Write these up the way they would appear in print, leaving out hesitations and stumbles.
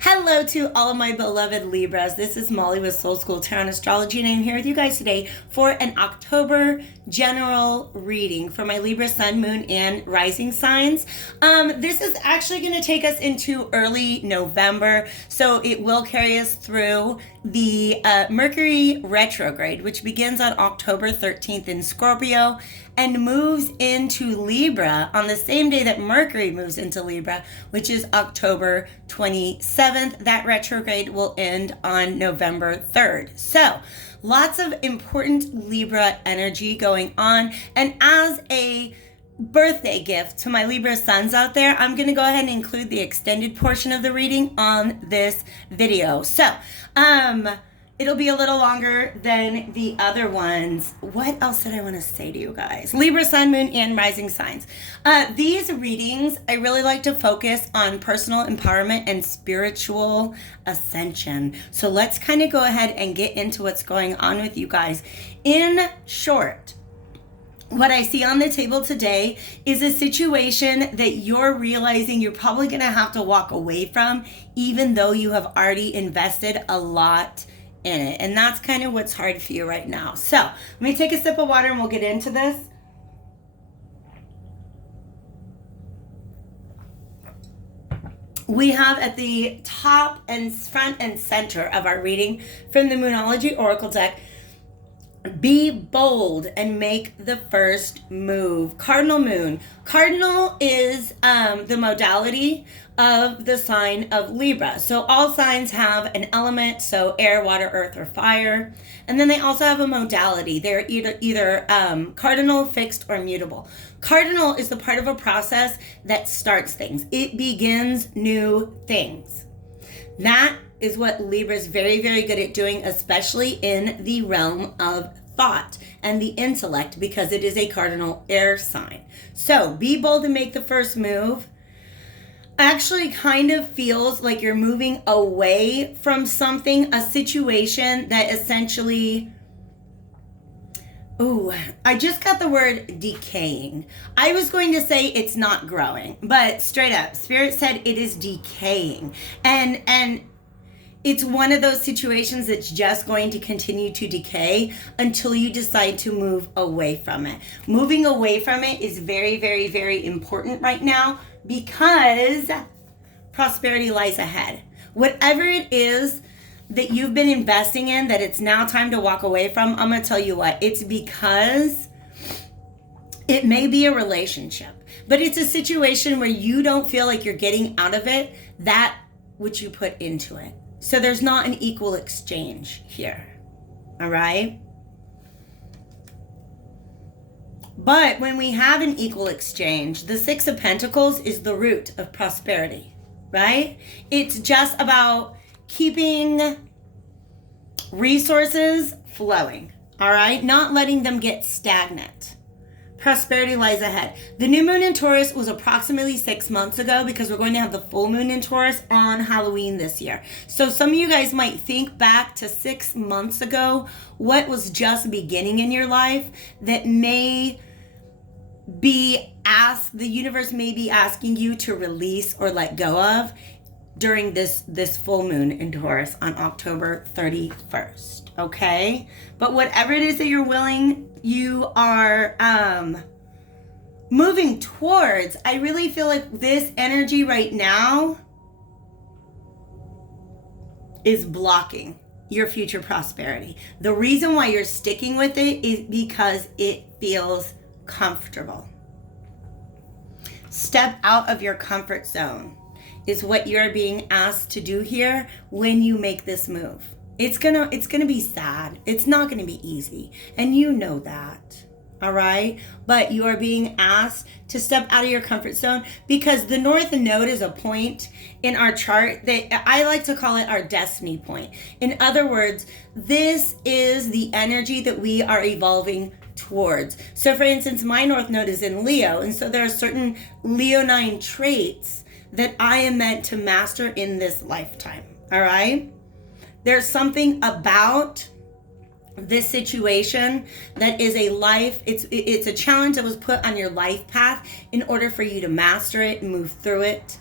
Hello to all of my beloved Libras. This is Molly with Soul School Tarot and Astrology, and I'm here with you guys today for an October general reading for my Libra Sun, Moon, and Rising signs. This is actually going to take us into early November, so it will carry us through the Mercury retrograde, which begins on October 13th in Scorpio and moves into Libra on the same day that Mercury moves into Libra, which is October 27th. That retrograde will end on November 3rd. So, lots of important Libra energy going on. And as a birthday gift to my Libra sons out there, I'm going to go ahead and include the extended portion of the reading on this video. So, it'll be a little longer than the other ones. What else did I want to say to you guys? Libra, Sun, Moon, and Rising signs. These readings, I really like to focus on personal empowerment and spiritual ascension. So let's kind of go ahead and get into what's going on with you guys. In short, what I see on the table today is a situation that you're realizing you're probably going to have to walk away from, even though you have already invested a lot in it. And that's kind of what's hard for you right now. So let me take a sip of water and we'll get into this. We have at the top and front and center of our reading from the Moonology Oracle deck, be bold and make the first move. Cardinal Moon. Cardinal is the modality of the sign of Libra. So all signs have an element, so air, water, earth, or fire. And then they also have a modality. They're either cardinal, fixed, or mutable. Cardinal is the part of a process that starts things. It begins new things. That is what Libra is very, very good at doing, especially in the realm of thought and the intellect, because it is a cardinal air sign. So be bold and make the first move. Actually kind of feels like you're moving away from something, a situation that essentially, I just got the word decaying. I was going to say it's not growing, but straight up, Spirit said it is decaying. And it's one of those situations that's just going to continue to decay until you decide to move away from it. Moving away from it is very, very, very important right now because prosperity lies ahead. Whatever it is that you've been investing in that it's now time to walk away from, I'm going to tell you what, it's because it may be a relationship, but it's a situation where you don't feel like you're getting out of it that which you put into it. So there's not an equal exchange here, all right? But when we have an equal exchange, the Six of Pentacles is the root of prosperity, right? It's just about keeping resources flowing, all right? Not letting them get stagnant. Prosperity lies ahead. The new moon in Taurus was approximately 6 months ago because we're going to have the full moon in Taurus on Halloween this year. So some of you guys might think back to 6 months ago, what was just beginning in your life that may be asked, the universe may be asking you to release or let go of during this full moon in Taurus on October 31st, okay? But whatever it is that you are moving towards, I really feel like this energy right now is blocking your future prosperity. The reason why you're sticking with it is because it feels comfortable. Step out of your comfort zone is what you're being asked to do here when you make this move. It's gonna be sad. It's not gonna be easy. And you know that. All right? But you are being asked to step out of your comfort zone because the North Node is a point in our chart that I like to call it our destiny point. In other words, this is the energy that we are evolving towards. So for instance, my North Node is in Leo, and so there are certain Leonine traits that I am meant to master in this lifetime. All right? There's something about this situation that is it's a challenge that was put on your life path in order for you to master it and move through it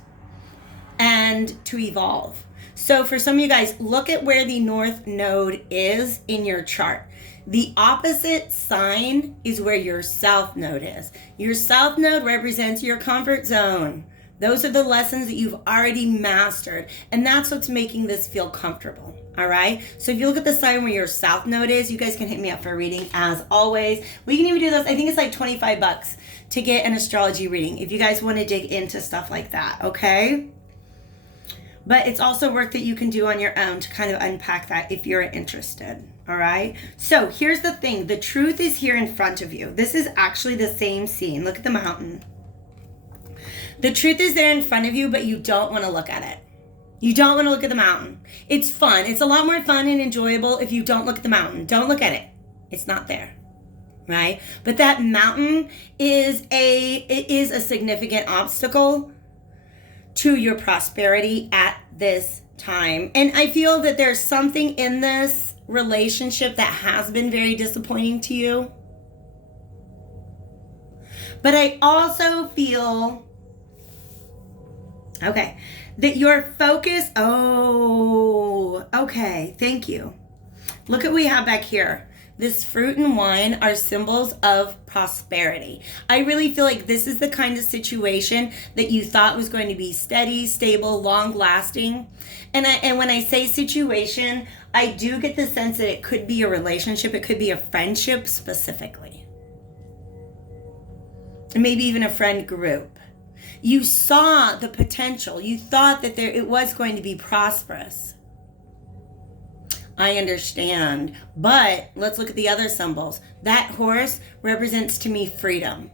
and to evolve. So for some of you guys, look at where the North Node is in your chart. The opposite sign is where your South Node is. Your South Node represents your comfort zone. Those are the lessons that you've already mastered. And that's what's making this feel comfortable. All right. So if you look at the sign where your South Node is, you guys can hit me up for a reading as always. We can even do this. I think it's like $25 to get an astrology reading if you guys want to dig into stuff like that. Okay. But it's also work that you can do on your own to kind of unpack that if you're interested. All right. So here's the thing. The truth is here in front of you. This is actually the same scene. Look at the mountain. The truth is there in front of you, but you don't want to look at it. You don't want to look at the mountain. It's fun. It's a lot more fun and enjoyable if you don't look at the mountain. Don't look at it. It's not there. Right? But that mountain is a significant obstacle to your prosperity at this time. And I feel that there's something in this relationship that has been very disappointing to you. But I also feel, okay, that your focus, okay, thank you. Look at what we have back here. This fruit and wine are symbols of prosperity. I really feel like this is the kind of situation that you thought was going to be steady, stable, long lasting. And when I say situation, I do get the sense that it could be a relationship. It could be a friendship specifically. Maybe even a friend group. You saw the potential. You thought that it was going to be prosperous. I understand. But let's look at the other symbols. That horse represents to me freedom.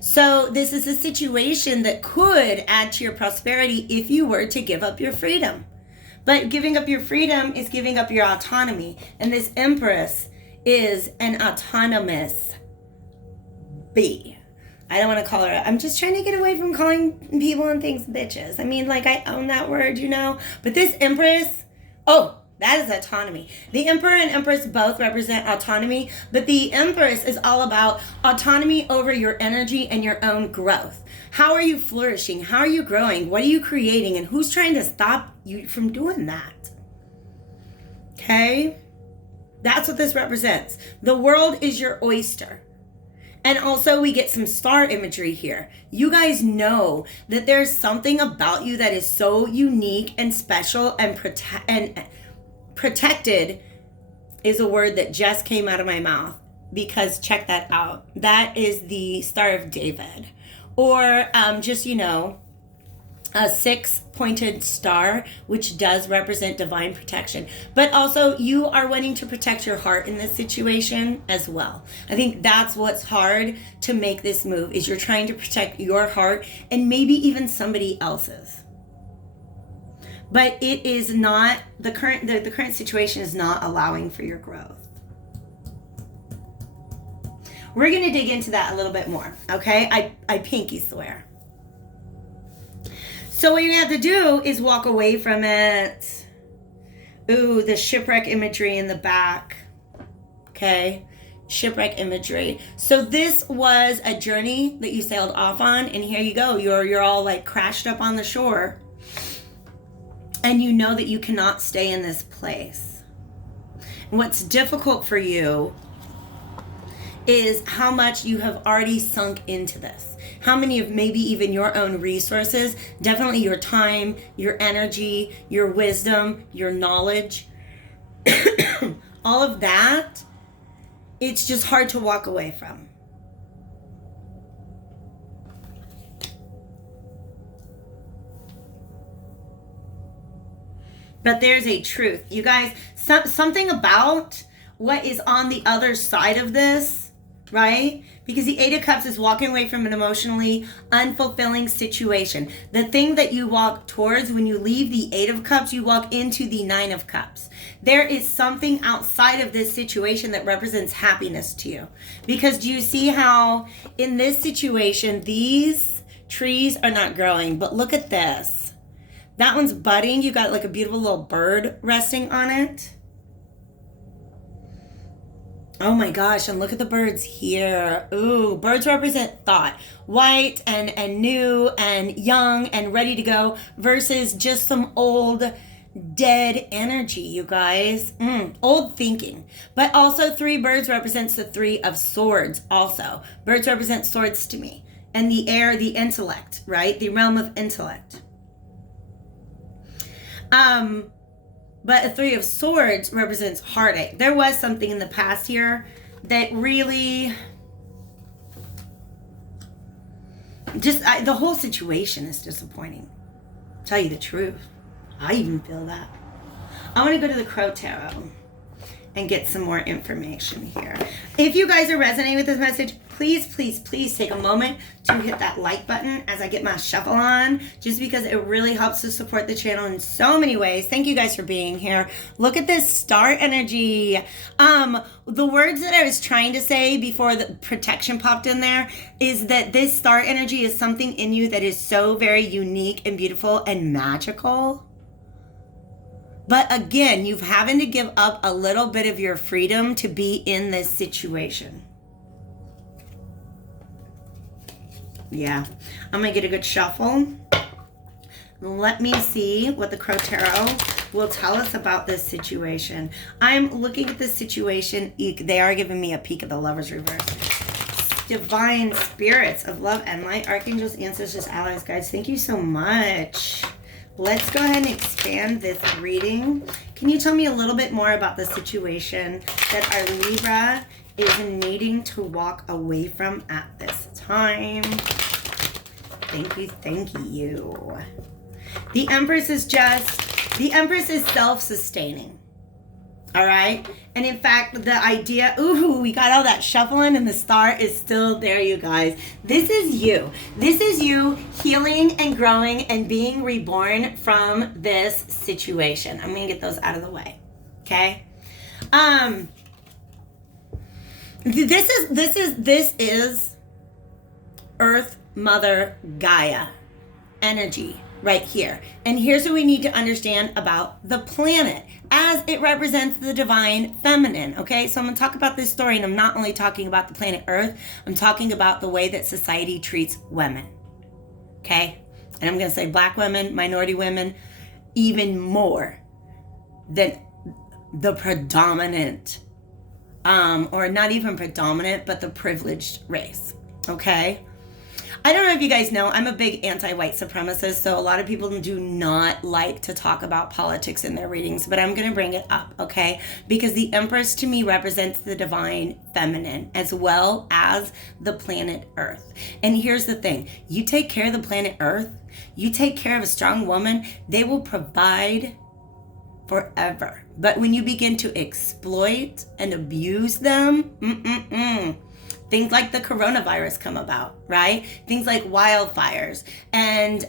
So this is a situation that could add to your prosperity if you were to give up your freedom. But giving up your freedom is giving up your autonomy. And this Empress is an autonomous bee. I don't want to call her. I'm just trying to get away from calling people and things bitches. I mean, like, I own that word, you know. But this Empress, that is autonomy. The Emperor and Empress both represent autonomy, but the Empress is all about autonomy over your energy and your own growth. How are you flourishing? How are you growing? What are you creating? And who's trying to stop you from doing that? Okay? That's what this represents. The world is your oyster. And also we get some star imagery here. You guys know that there's something about you that is so unique and special and protected is a word that just came out of my mouth, because check that out. That is the Star of David, or just, you know, a 6-pointed star, which does represent divine protection. But also you are wanting to protect your heart in this situation as well. I think that's what's hard to make this move, is you're trying to protect your heart and maybe even somebody else's. But it is not, the current situation is not allowing for your growth. We're going to dig into that a little bit more, okay? I pinky swear. So what you have to do is walk away from it. Ooh, the shipwreck imagery in the back. Okay, shipwreck imagery. So this was a journey that you sailed off on, and here you go. You're all like crashed up on the shore. And you know that you cannot stay in this place. And what's difficult for you is how much you have already sunk into this. How many of maybe even your own resources, definitely your time, your energy, your wisdom, your knowledge, all of that, it's just hard to walk away from. But there's a truth. You guys, something about what is on the other side of this, right? Because the 8 of Cups is walking away from an emotionally unfulfilling situation. The thing that you walk towards, when you leave the 8 of Cups, you walk into the 9 of Cups. There is something outside of this situation that represents happiness to you. Because do you see how in this situation, these trees are not growing? But look at this. That one's budding. You got like a beautiful little bird resting on it. Oh my gosh, and look at the birds here. Ooh, birds represent thought. White and new and young and ready to go, versus just some old dead energy, you guys. Old thinking. But also 3 birds represents the 3 of swords also. Birds represent swords to me. And the air, the intellect, right? The realm of intellect. But a 3 of swords represents heartache. There was something in the past here that really... the whole situation is disappointing. Tell you the truth. I even feel that. I want to go to the Crow Tarot and get some more information here. If you guys are resonating with this message, please, please, please take a moment to hit that like button as I get my shuffle on, just because it really helps to support the channel in so many ways. Thank you guys for being here. Look at this star energy. The words that I was trying to say before the protection popped in there is that this star energy is something in you that is so very unique and beautiful and magical. But again, you've having to give up a little bit of your freedom to be in this situation. Yeah, I'm going to get a good shuffle. Let me see what the Crow Tarot will tell us about this situation. I'm looking at this situation. They are giving me a peek of the Lover's reverse. Divine spirits of love and light, archangels, ancestors, allies, guides, thank you so much. Let's go ahead and expand this reading. Can you tell me a little bit more about the situation that our Libra is needing to walk away from at this time? Thank you, thank you. The Empress is self-sustaining. All right? And in fact, the idea, ooh, we got all that shuffling and the star is still there, you guys. This is you. This is you healing and growing and being reborn from this situation. I'm going to get those out of the way. Okay? This is Earth Mother Gaia energy right here. And here's what we need to understand about the planet as it represents the divine feminine. Okay, so I'm going to talk about this story, and I'm not only talking about the planet Earth, I'm talking about the way that society treats women. Okay, and I'm going to say black women, minority women, even more than the predominant, or not even predominant, but the privileged race. Okay. I don't know if you guys know, I'm a big anti-white supremacist, so a lot of people do not like to talk about politics in their readings, but I'm going to bring it up, okay? Because the Empress to me represents the divine feminine as well as the planet Earth. And here's the thing, you take care of the planet Earth, you take care of a strong woman, they will provide forever. But when you begin to exploit and abuse them, things like the coronavirus come about, right? Things like wildfires and,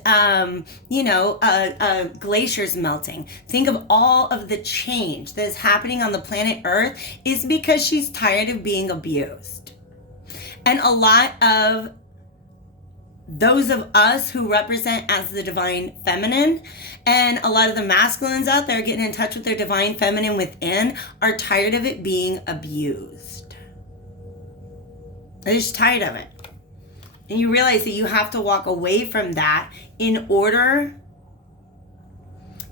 glaciers melting. Think of all of the change that is happening on the planet Earth is because she's tired of being abused. And a lot of those of us who represent as the divine feminine and a lot of the masculines out there getting in touch with their divine feminine within are tired of it being abused. They're just tired of it. And you realize that you have to walk away from that in order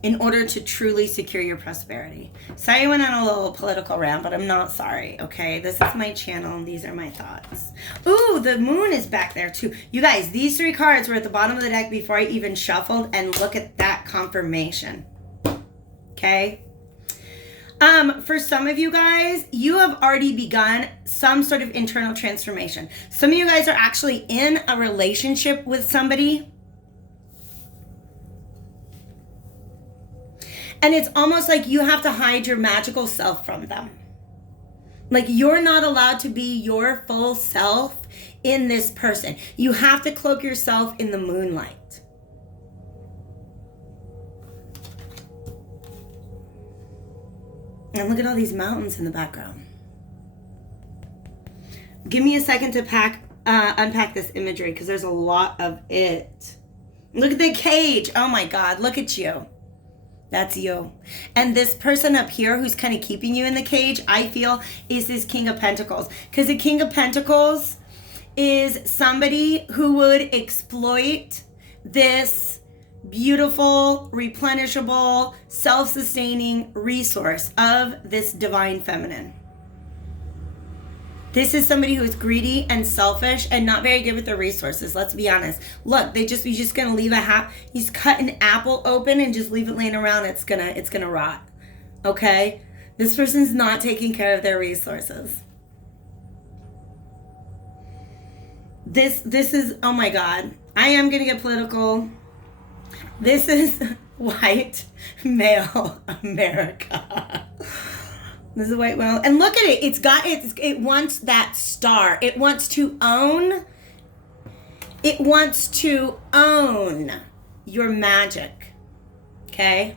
to truly secure your prosperity. Sorry I went on a little political rant, but I'm not sorry, okay? This is my channel and these are my thoughts. Ooh, the moon is back there too. You guys, these 3 cards were at the bottom of the deck before I even shuffled, and look at that confirmation. Okay? For some of you guys, you have already begun some sort of internal transformation. Some of you guys are actually in a relationship with somebody, and it's almost like you have to hide your magical self from them. Like you're not allowed to be your full self in this person. You have to cloak yourself in the moonlight. And look at all these mountains in the background. Give me a second to unpack this imagery because there's a lot of it. Look at the cage. Oh my God, look at you. That's you. And this person up here who's kind of keeping you in the cage, I feel, is this King of Pentacles. Because the King of Pentacles is somebody who would exploit this beautiful, replenishable, self-sustaining resource of this divine feminine. This is somebody who is greedy and selfish and not very good with their resources. Let's be honest. Look, you're just gonna leave you cut an apple open and just leave it laying around. It's gonna rot. Okay? This person's not taking care of their resources. This is, oh my God. I am gonna get political. This is white male America. This is white male. And look at it. It wants that star. It wants to own. It wants to own your magic. Okay?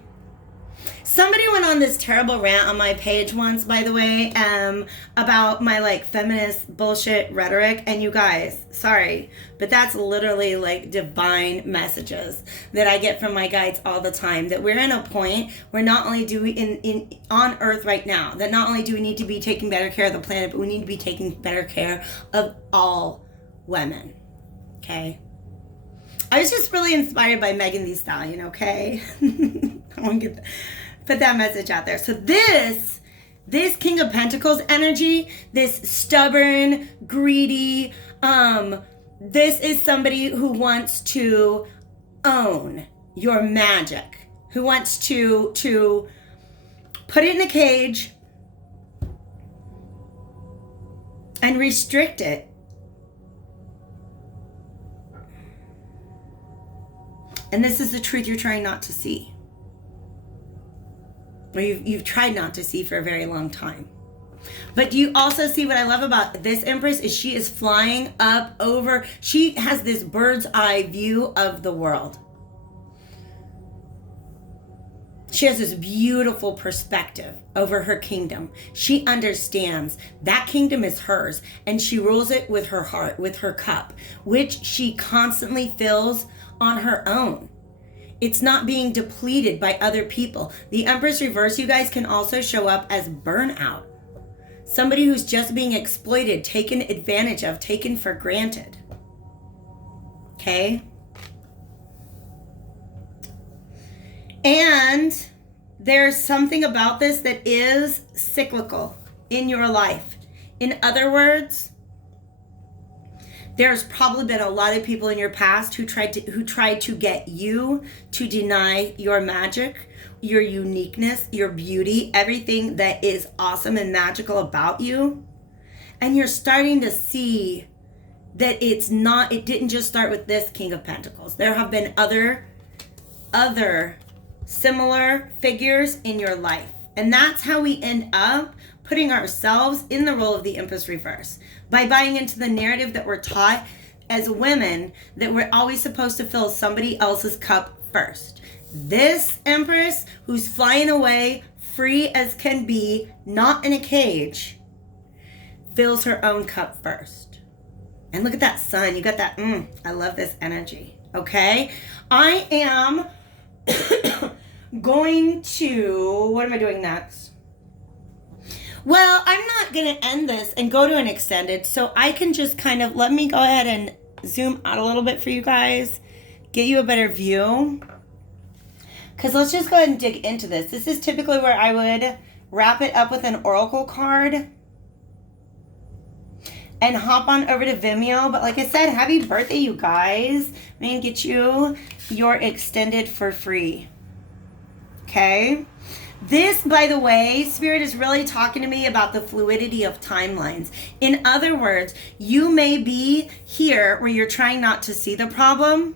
Somebody went on this terrible rant on my page once, by the way, about my feminist bullshit rhetoric. And you guys, sorry, but that's literally divine messages that I get from my guides all the time. That we're in a point where not only do we on Earth right now, that not only do we need to be taking better care of the planet, but we need to be taking better care of all women. Okay. I was just really inspired by Megan Thee Stallion. Okay. I want to put that message out there. So this King of Pentacles energy, this stubborn, greedy, this is somebody who wants to own your magic, who wants to put it in a cage and restrict it. And this is the truth you're trying not to see. Or you've tried not to see for a very long time. But do you also see what I love about this Empress is she is flying up over, she has this bird's eye view of the world. She has this beautiful perspective over her kingdom. She understands that kingdom is hers, and she rules it with her heart, with her cup, which she constantly fills on her own. It's not being depleted by other people. The Empress reverse, you guys, can also show up as burnout. Somebody who's just being exploited, taken advantage of, taken for granted. Okay? And there's something about this that is cyclical in your life. In other words, there's probably been a lot of people in your past who tried to get you to deny your magic, your uniqueness, your beauty, everything that is awesome and magical about you. And you're starting to see that it didn't just start with this King of Pentacles. There have been other similar figures in your life. And that's how we end up putting ourselves in the role of the Empress reverse. By buying into the narrative that we're taught as women that we're always supposed to fill somebody else's cup first. This Empress who's flying away free as can be, not in a cage, fills her own cup first. And look at that sun. You got that, I love this energy. Okay? I am going to, what am I doing next? Well, I'm not going to end this and go to an extended, so I can just let me go ahead and zoom out a little bit for you guys, get you a better view. Because let's just go ahead and dig into this. This is typically where I would wrap it up with an oracle card and hop on over to Vimeo. But like I said, happy birthday, you guys. I'm going to get you your extended for free. Okay? This, by the way, Spirit is really talking to me about the fluidity of timelines. In other words, you may be here where you're trying not to see the problem,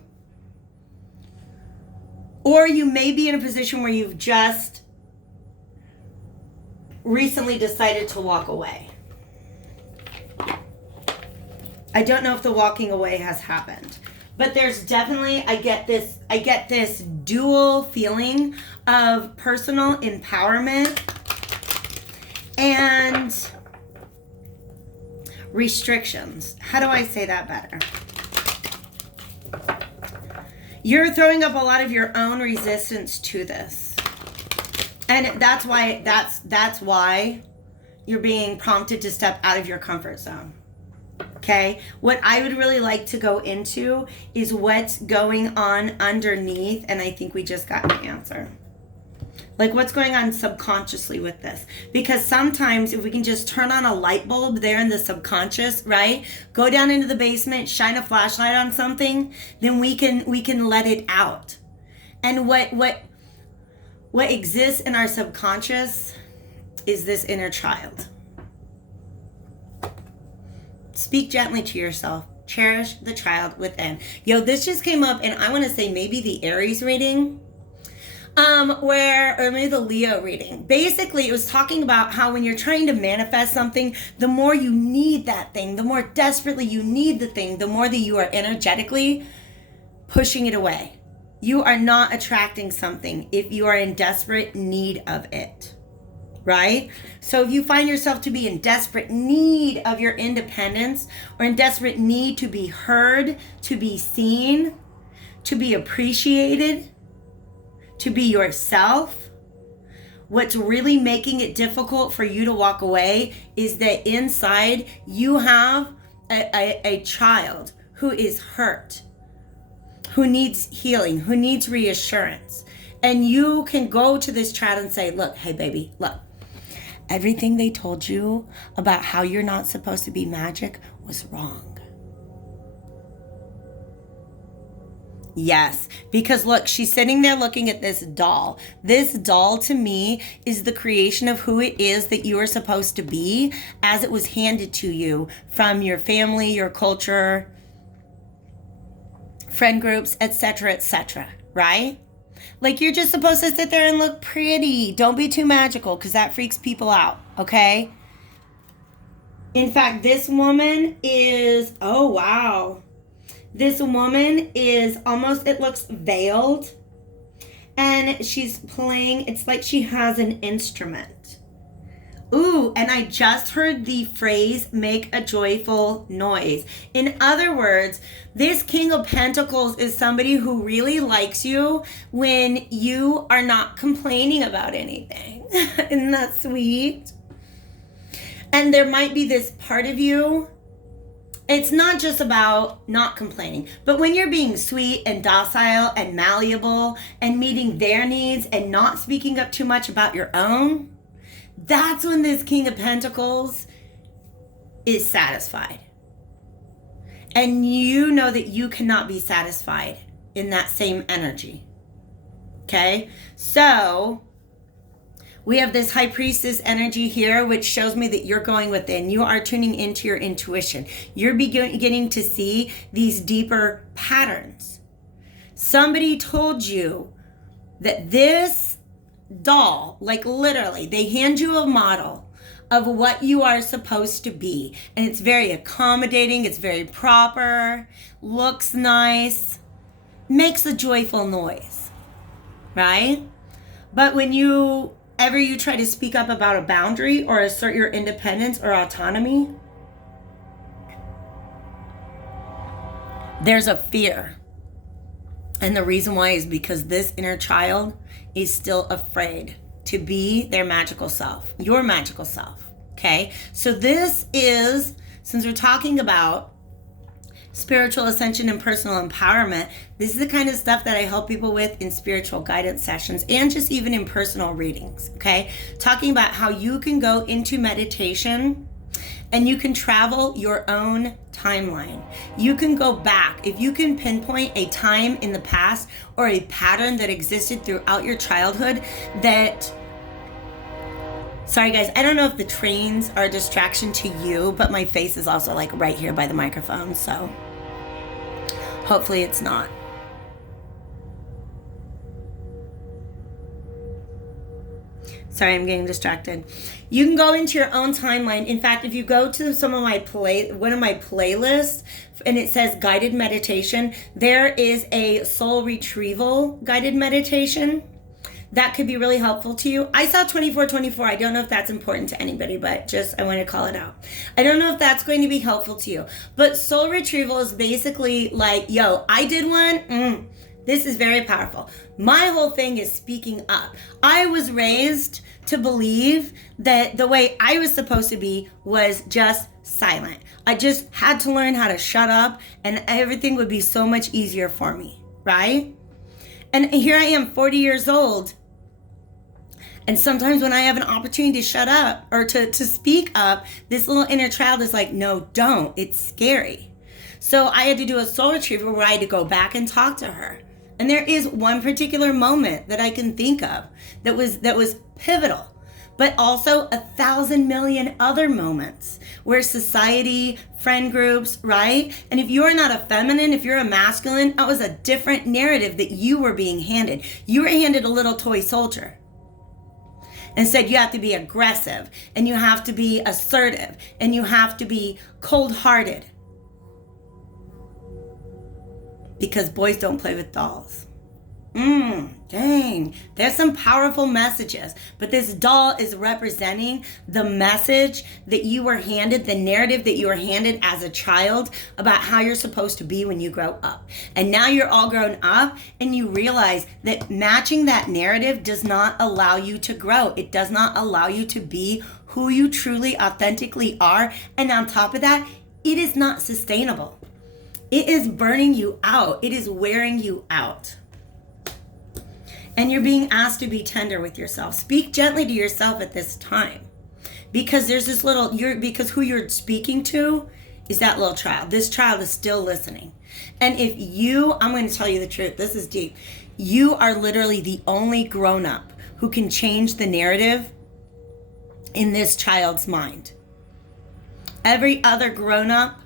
or you may be in a position where you've just recently decided to walk away. I don't know if the walking away has happened. But there's definitely, I get this dual feeling of personal empowerment and restrictions. How do I say that better? You're throwing up a lot of your own resistance to this. And that's why you're being prompted to step out of your comfort zone. Okay, what I would really like to go into is what's going on underneath, and I think we just got an answer. Like what's going on subconsciously with this. Because sometimes if we can just turn on a light bulb there in the subconscious, right? Go down into the basement, shine a flashlight on something, then we can let it out. And what exists in our subconscious is this inner child. Speak gently to yourself. Cherish the child within. Yo, this just came up, and I want to say maybe the Aries reading, or maybe the Leo reading. Basically, it was talking about how when you're trying to manifest something, the more you need that thing, the more desperately you need the thing, the more that you are energetically pushing it away. You are not attracting something if you are in desperate need of it. Right? So if you find yourself to be in desperate need of your independence, or in desperate need to be heard, to be seen, to be appreciated, to be yourself, what's really making it difficult for you to walk away is that inside you have a child who is hurt, who needs healing, who needs reassurance. And you can go to this child and say, look, hey baby, look, everything they told you about how you're not supposed to be magic was wrong. Yes, because look, she's sitting there looking at this doll. This doll to me is the creation of who it is that you are supposed to be as it was handed to you from your family, your culture, friend groups, etc., right? Like you're just supposed to sit there and look pretty. Don't be too magical because that freaks people out, okay? In fact, this woman is, oh wow. This woman is almost, it looks veiled. And she's playing, it's like she has an instrument. Ooh, and I just heard the phrase, make a joyful noise. In other words, this King of Pentacles is somebody who really likes you when you are not complaining about anything. Isn't that sweet? And there might be this part of you, it's not just about not complaining, but when you're being sweet and docile and malleable and meeting their needs and not speaking up too much about your own, that's when this King of Pentacles is satisfied. And you know that you cannot be satisfied in that same energy. Okay? So we have this High Priestess energy here, which shows me that you're going within. You are tuning into your intuition. You're beginning to see these deeper patterns. Somebody told you that this doll, like literally, they hand you a model of what you are supposed to be. And it's very accommodating, it's very proper, looks nice, makes a joyful noise, right? But when you try to speak up about a boundary or assert your independence or autonomy, there's a fear. And the reason why is because this inner child is still afraid to be their magical self, your magical self, okay? So this is, since we're talking about spiritual ascension and personal empowerment, this is the kind of stuff that I help people with in spiritual guidance sessions and just even in personal readings, okay? Talking about how you can go into meditation and you can travel your own timeline. You can go back. If you can pinpoint a time in the past or a pattern that existed throughout your childhood that, sorry guys, I don't know if the trains are a distraction to you, but my face is also like right here by the microphone, so hopefully it's not. Sorry, I'm getting distracted. You can go into your own timeline. In fact, if you go to one of my playlists and it says guided meditation, there is a soul retrieval guided meditation that could be really helpful to you. I saw 2424. I don't know if that's important to anybody, but just I want to call it out. I don't know if that's going to be helpful to you. But soul retrieval is basically like, yo, I did one. This is very powerful. My whole thing is speaking up. I was raised to believe that the way I was supposed to be was just silent. I just had to learn how to shut up and everything would be so much easier for me, right? And here I am, 40 years old. And sometimes when I have an opportunity to shut up or to speak up, this little inner child is like, no, don't. It's scary. So I had to do a soul retrieval where I had to go back and talk to her. And there is one particular moment that I can think of that was pivotal, but also 1,000 million other moments where society, friend groups, right? And if you're not a feminine, if you're a masculine, that was a different narrative that you were being handed. You were handed a little toy soldier and said you have to be aggressive and you have to be assertive and you have to be cold-hearted. Because boys don't play with dolls. Dang. There's some powerful messages. But this doll is representing the message that you were handed, the narrative that you were handed as a child about how you're supposed to be when you grow up. And now you're all grown up and you realize that matching that narrative does not allow you to grow. It does not allow you to be who you truly, authentically are. And on top of that, it is not sustainable. It is burning you out. It is wearing you out. And you're being asked to be tender with yourself. Speak gently to yourself at this time. Because there's this because who you're speaking to is that little child. This child is still listening. And I'm going to tell you the truth. This is deep. You are literally the only grown-up who can change the narrative in this child's mind. Every other grown-up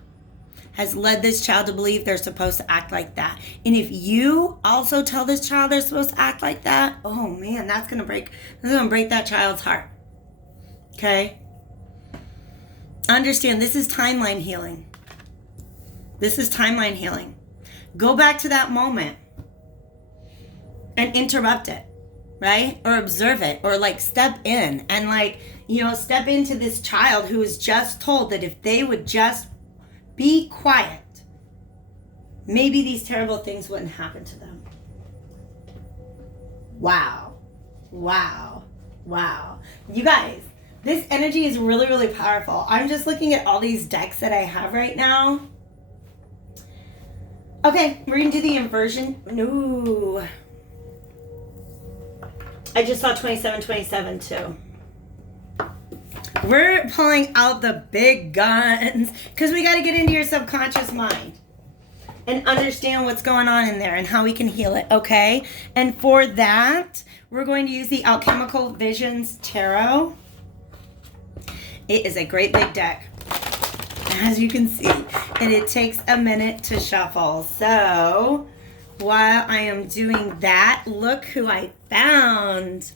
has led this child to believe they're supposed to act like that. And if you also tell this child they're supposed to act like that, oh man, that's gonna break that child's heart. Okay? Understand, this is timeline healing. This is timeline healing. Go back to that moment and interrupt it, right? Or observe it, or step in and step into this child who was just told that if they would just be quiet, maybe these terrible things wouldn't happen to them. Wow. Wow. Wow. You guys, this energy is really, really powerful. I'm just looking at all these decks that I have right now. Okay, we're going to do the inversion. No. I just saw 2727 too. We're pulling out the big guns because we got to get into your subconscious mind and understand what's going on in there and how we can heal it, okay? And for that, we're going to use the Alchemical Visions Tarot. It is a great big deck, as you can see, and it takes a minute to shuffle. So while I am doing that, look who I found.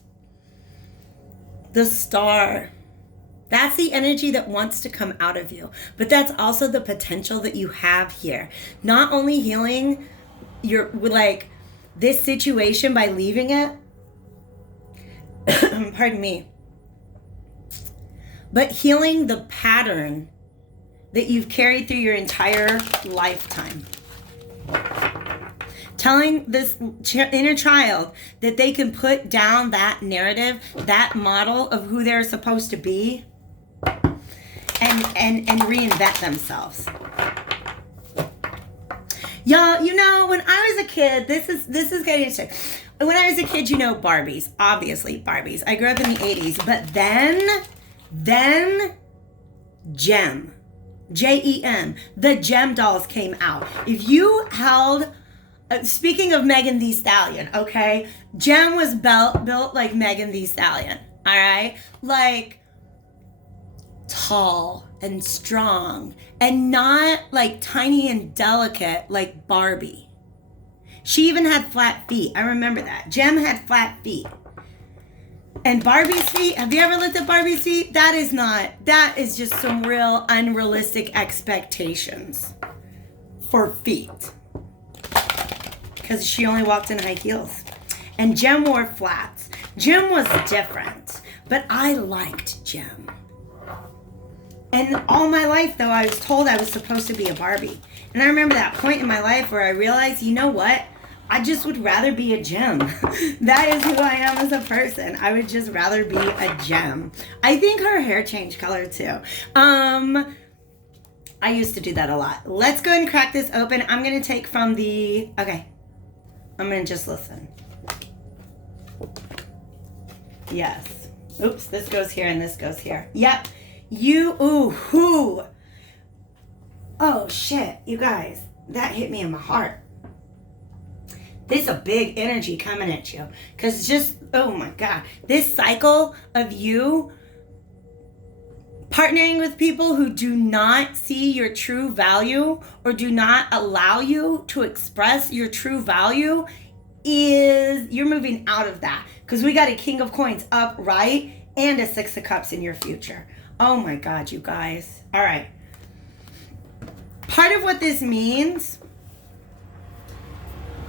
The Star. That's the energy that wants to come out of you. But that's also the potential that you have here. Not only healing this situation by leaving it, pardon me, but healing the pattern that you've carried through your entire lifetime. Telling this inner child that they can put down that narrative, that model of who they're supposed to be, and reinvent themselves. Y'all, when I was a kid, this is getting into. When I was a kid, Barbies, obviously Barbies. I grew up in the 80s, but then Gem, Gem, the Gem dolls came out. If you held, speaking of Megan Thee Stallion, okay, Gem was built like Megan Thee Stallion, all right, tall and strong and not tiny and delicate like Barbie. She even had flat feet. I remember that. Gem had flat feet. And Barbie's feet, have you ever looked at Barbie's feet? That is just some real unrealistic expectations for feet. Because she only walked in high heels. And Gem wore flats. Gem was different, but I liked Gem. And all my life, though, I was told I was supposed to be a Barbie. And I remember that point in my life where I realized, you know what? I just would rather be a Gem. That is who I am as a person. I would just rather be a Gem. I think her hair changed color, too. I used to do that a lot. Let's go ahead and crack this open. I'm going to take from the... Okay. I'm going to just listen. Yes. Oops, this goes here and this goes here. Yep. Who? Oh, shit. You guys, that hit me in my heart. There's a big energy coming at you. Because just, oh my God. This cycle of you partnering with people who do not see your true value or do not allow you to express your true value you're moving out of that. Because we got a King of Coins upright and a Six of Cups in your future. Oh my God, you guys. All right. Part of what this means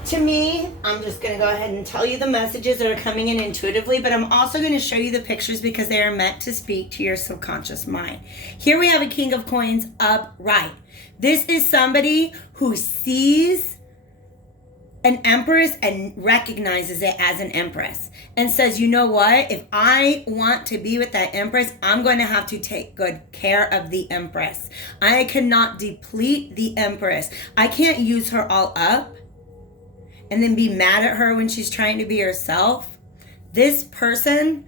to me, I'm just going to go ahead and tell you the messages that are coming in intuitively, but I'm also going to show you the pictures because they are meant to speak to your subconscious mind. Here we have a King of Coins upright. This is somebody who sees an empress and recognizes it as an empress and says, you know what? If I want to be with that empress, I'm going to have to take good care of the empress. I cannot deplete the empress. I can't use her all up and then be mad at her when she's trying to be herself. This person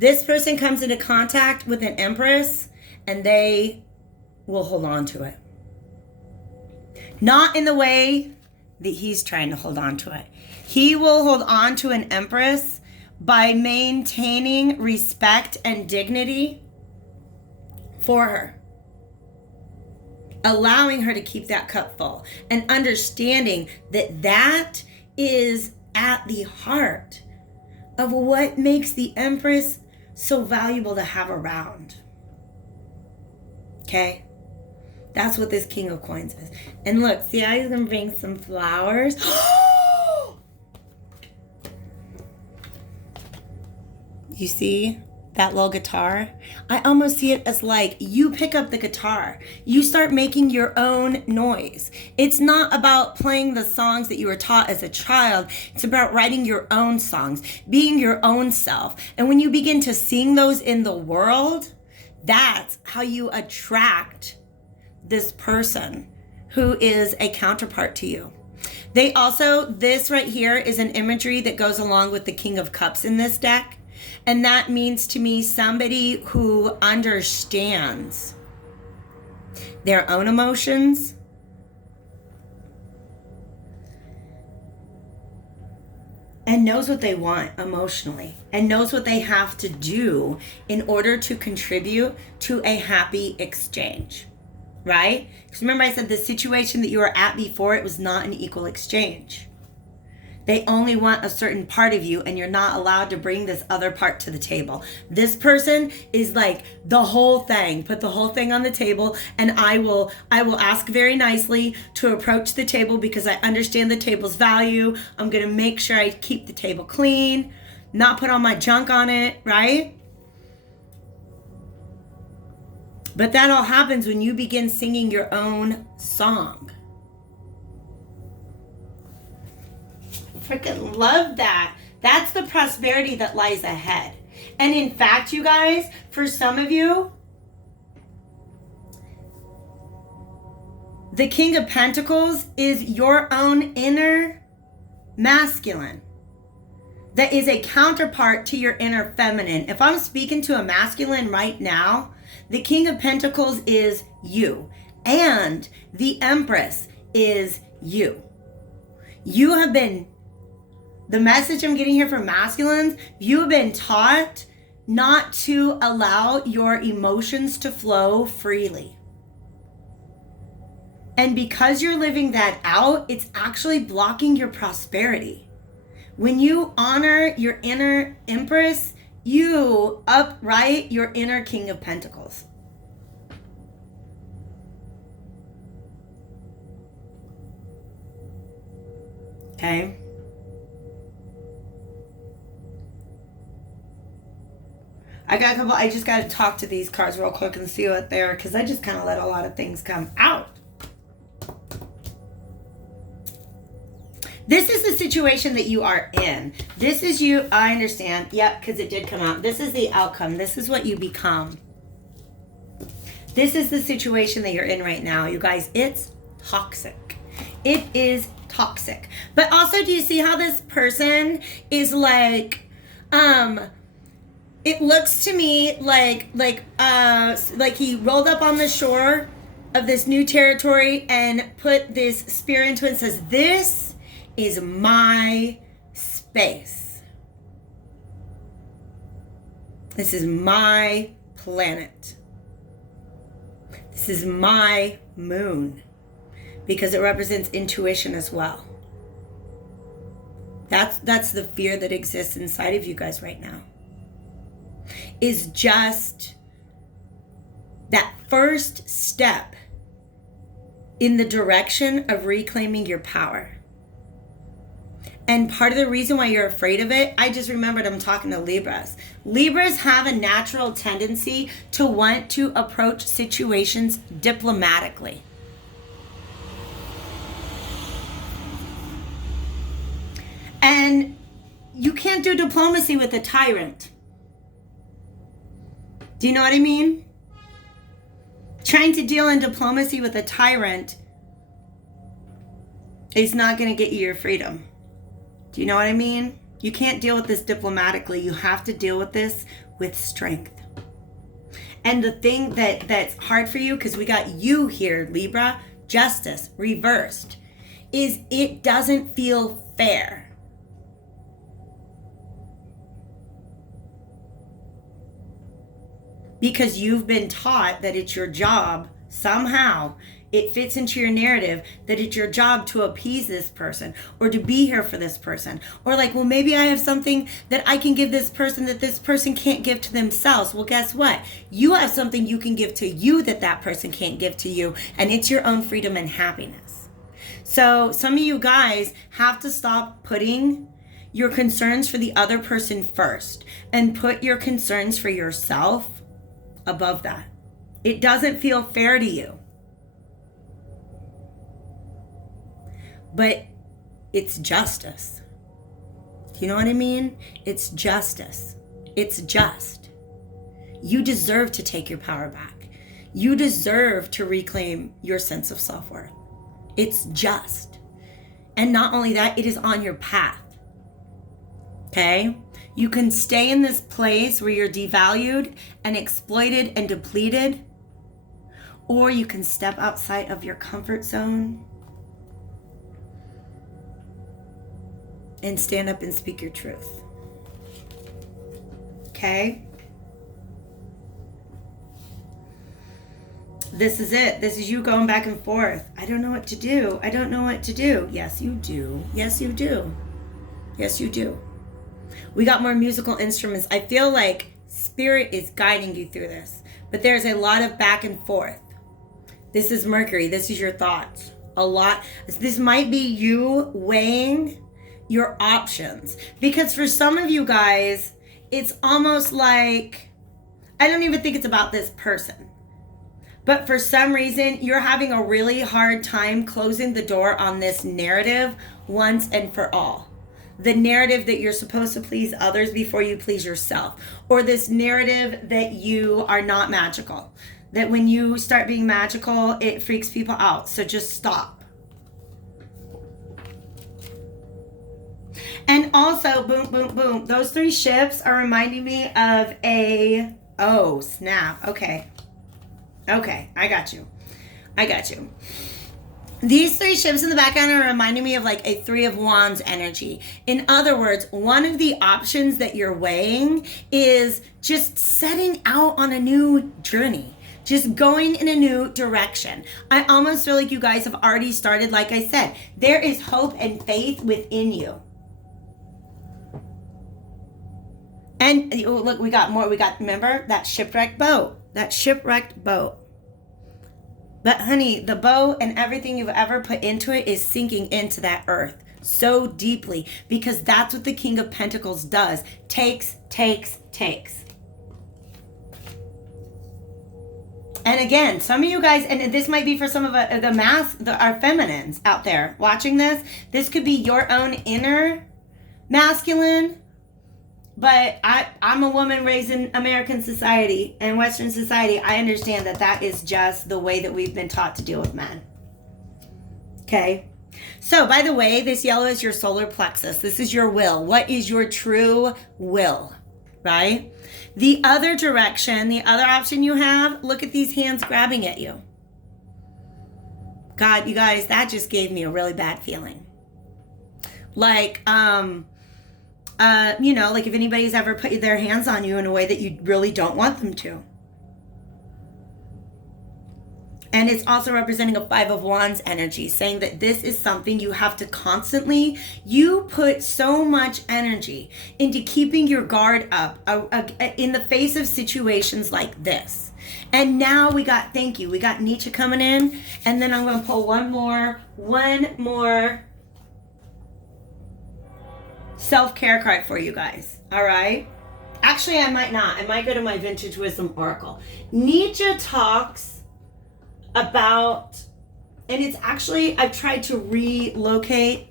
comes into contact with an empress and they will hold on to it. Not in the way that he's trying to hold on to it. He will hold on to an empress by maintaining respect and dignity for her. Allowing her to keep that cup full and understanding that that is at the heart of what makes the empress so valuable to have around. Okay? That's what this King of Coins is. And look, see how he's going to bring some flowers? You see that little guitar? I almost see it as like you pick up the guitar. You start making your own noise. It's not about playing the songs that you were taught as a child. It's about writing your own songs, being your own self. And when you begin to sing those in the world, that's how you attract this person who is a counterpart to you. They also, this right here is an imagery that goes along with the King of Cups in this deck. And that means to me somebody who understands their own emotions and knows what they want emotionally and knows what they have to do in order to contribute to a happy exchange. Right? Because remember I said the situation that you were at before, it was not an equal exchange. They only want a certain part of you and you're not allowed to bring this other part to the table. This person is like the whole thing. Put the whole thing on the table and I will ask very nicely to approach the table because I understand the table's value. I'm going to make sure I keep the table clean, not put all my junk on it, right? But that all happens when you begin singing your own song. Freaking love that. That's the prosperity that lies ahead. And in fact, you guys, for some of you, the King of Pentacles is your own inner masculine. That is a counterpart to your inner feminine. If I'm speaking to a masculine right now, the King of Pentacles is you. And the Empress is you. You have been, the message I'm getting here from masculines, you have been taught not to allow your emotions to flow freely. And because you're living that out, it's actually blocking your prosperity. When you honor your inner Empress, you upright your inner King of Pentacles. Okay? I just got to talk to these cards real quick and see what they're, because I just kind of let a lot of things come out. This is the situation that you are in. This is you. I understand. Yep, because it did come out. This is the outcome. This is what you become. This is the situation that you're in right now, you guys. It's toxic. It is toxic. But also, do you see how this person is like, it looks to me like he rolled up on the shore of this new territory and put this spear into it and says, this is my space. This is my planet. This is my moon, because it represents intuition as well. That's the fear that exists inside of you guys right now. Is just that first step in the direction of reclaiming your power. And part of the reason why you're afraid of it, I just remembered I'm talking to Libras. Libras have a natural tendency to want to approach situations diplomatically. And you can't do diplomacy with a tyrant. Do you know what I mean? Trying to deal in diplomacy with a tyrant is not going to get you your freedom. Do you know what I mean? You can't deal with this diplomatically. You have to deal with this with strength. And the thing that's hard for you, because we got you here, Libra, justice, reversed, is it doesn't feel fair. Because you've been taught that it's your job, somehow, it fits into your narrative that it's your job to appease this person or to be here for this person. Or like, well, maybe I have something that I can give this person that this person can't give to themselves. Well, guess what? You have something you can give to you that person can't give to you. And it's your own freedom and happiness. So some of you guys have to stop putting your concerns for the other person first and put your concerns for yourself above that. It doesn't feel fair to you. But it's justice. You know what I mean? It's justice. It's just. You deserve to take your power back. You deserve to reclaim your sense of self-worth. It's just. And not only that, it is on your path. Okay? You can stay in this place where you're devalued and exploited and depleted, or you can step outside of your comfort zone and stand up and speak your truth. Okay? This is it. This is you going back and forth. I don't know what to do. I don't know what to do. Yes, you do. Yes, you do. Yes, you do. We got more musical instruments. I feel like spirit is guiding you through this. But there's a lot of back and forth. This is Mercury. This is your thoughts. A lot. This might be you weighing your options. Because for some of you guys, it's almost like, I don't even think it's about this person. But for some reason, you're having a really hard time closing the door on this narrative once and for all. The narrative that you're supposed to please others before you please yourself. Or this narrative that you are not magical. That when you start being magical, it freaks people out. So just stop. And also, boom, boom, boom. Those three ships are reminding me of a... Oh, snap. Okay. Okay, I got you. I got you. These three ships in the background are reminding me of like a Three of Wands energy. In other words, one of the options that you're weighing is just setting out on a new journey. Just going in a new direction. I almost feel like you guys have already started. Like I said, there is hope and faith within you. And look, we got more. We got, remember, that shipwrecked boat. That shipwrecked boat. But honey, the boat and everything you've ever put into it is sinking into that earth so deeply, because that's what the King of Pentacles does. Takes, takes, takes. And again, some of you guys, and this might be for some of our feminines out there watching this, this could be your own inner masculine But I'm a woman raised in American society and Western society. I understand that that is just the way that we've been taught to deal with men. Okay? So, by the way, this yellow is your solar plexus. This is your will. What is your true will? Right? The other direction, the other option you have, look at these hands grabbing at you. God, you guys, that just gave me a really bad feeling. Like, like if anybody's ever put their hands on you in a way that you really don't want them to. And it's also representing a 5 of Wands energy, saying that this is something you have to constantly, you put so much energy into keeping your guard up in the face of situations like this. And now we got Nietzsche coming in, and then I'm going to pull one more self-care card for you guys. All right. Actually, I might not. I might go to my Vintage Wisdom Oracle. Nietzsche talks about, and it's actually, I've tried to relocate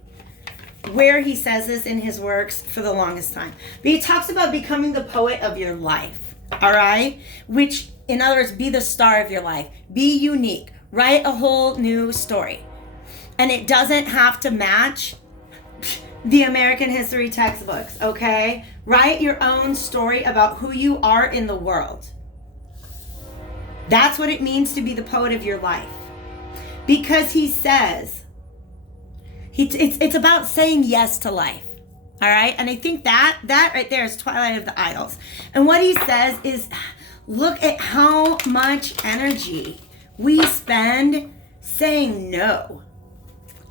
where he says this in his works for the longest time. But he talks about becoming the poet of your life. All right. Which, in other words, be the star of your life. Be unique. Write a whole new story. And it doesn't have to match the American history textbooks, okay? Write your own story about who you are in the world. That's what it means to be the poet of your life. Because he says, it's about saying yes to life, all right? And I think that right there is Twilight of the Idols. And what he says is, look at how much energy we spend saying no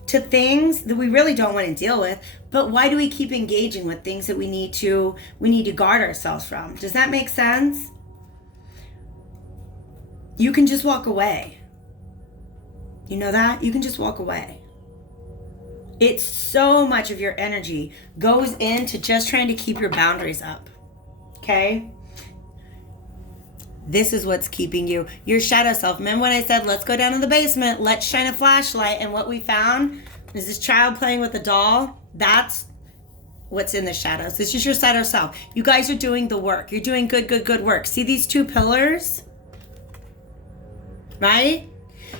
to things that we really don't want to deal with, but why do we keep engaging with things that we need to guard ourselves from? Does that make sense? You can just walk away. You know that? You can just walk away. It's so much of your energy goes into just trying to keep your boundaries up. Okay? This is what's keeping you, your shadow self. Remember when I said, let's go down to the basement, let's shine a flashlight, and what we found is this child playing with a doll. That's what's in the shadows. This is your shadow self. You guys are doing the work. You're doing good work. See these 2 pillars? Right?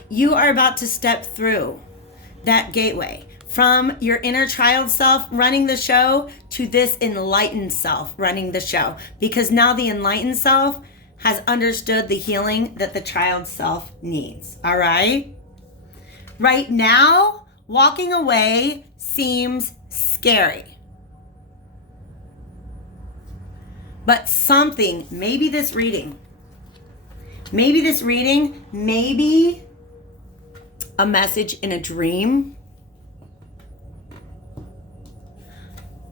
You are about to step through that gateway from your inner child self running the show to this enlightened self running the show. Because now the enlightened self has understood the healing that the child self needs. All right? Right now, walking away seems scary. But something, maybe this reading, maybe a message in a dream.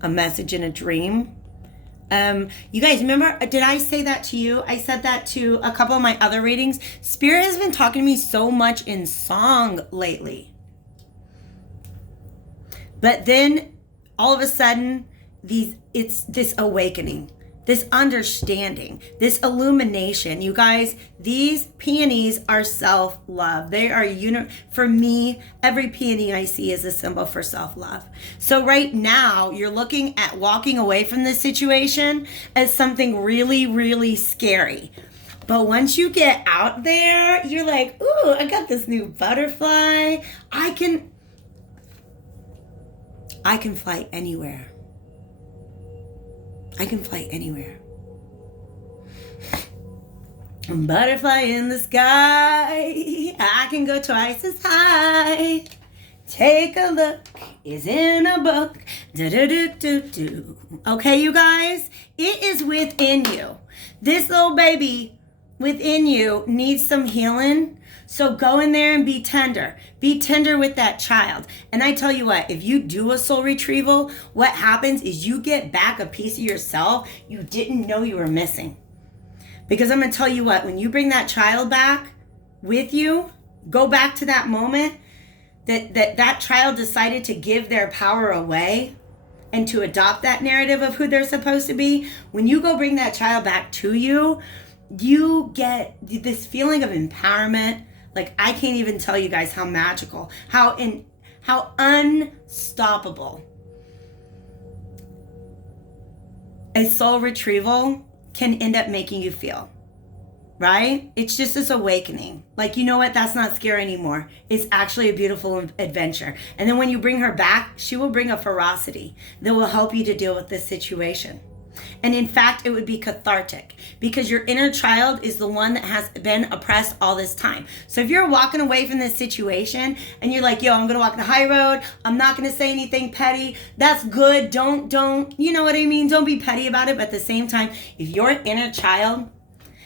A message in a dream. You guys remember, did I say that to you? I said that to a couple of my other readings. Spirit has been talking to me so much in song lately. But then all of a sudden, it's this awakening, this understanding, this illumination. You guys, these peonies are self-love. They are, for me, every peony I see is a symbol for self-love. So right now, you're looking at walking away from this situation as something really, really scary. But once you get out there, you're like, ooh, I got this new butterfly. I can fly anywhere. I can fly anywhere. Butterfly in the sky. I can go twice as high. Take a look. Is in a book. Do. Okay, you guys? It is within you. This little baby within you needs some healing. So go in there and be tender. Be tender with that child. And I tell you what, if you do a soul retrieval, what happens is you get back a piece of yourself you didn't know you were missing. Because I'm going to tell you what, when you bring that child back with you, go back to that moment that child decided to give their power away and to adopt that narrative of who they're supposed to be. When you go bring that child back to you, you get this feeling of empowerment. Like, I can't even tell you guys how magical, how unstoppable a soul retrieval can end up making you feel, right? It's just this awakening. Like, you know what? That's not scary anymore. It's actually a beautiful adventure. And then when you bring her back, she will bring a ferocity that will help you to deal with this situation. And in fact, it would be cathartic because your inner child is the one that has been oppressed all this time. So if you're walking away from this situation and you're like, yo, I'm going to walk the high road. I'm not going to say anything petty. That's good. Don't, you know what I mean? Don't be petty about it. But at the same time, if your inner child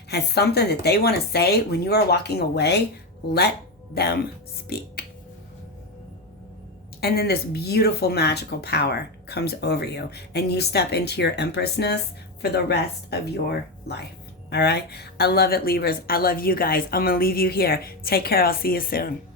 has something that they want to say when you are walking away, let them speak. And then this beautiful magical power comes over you and you step into your empressness for the rest of your life. All right. I love it, Libras. I love you guys. I'm going to leave you here. Take care. I'll see you soon.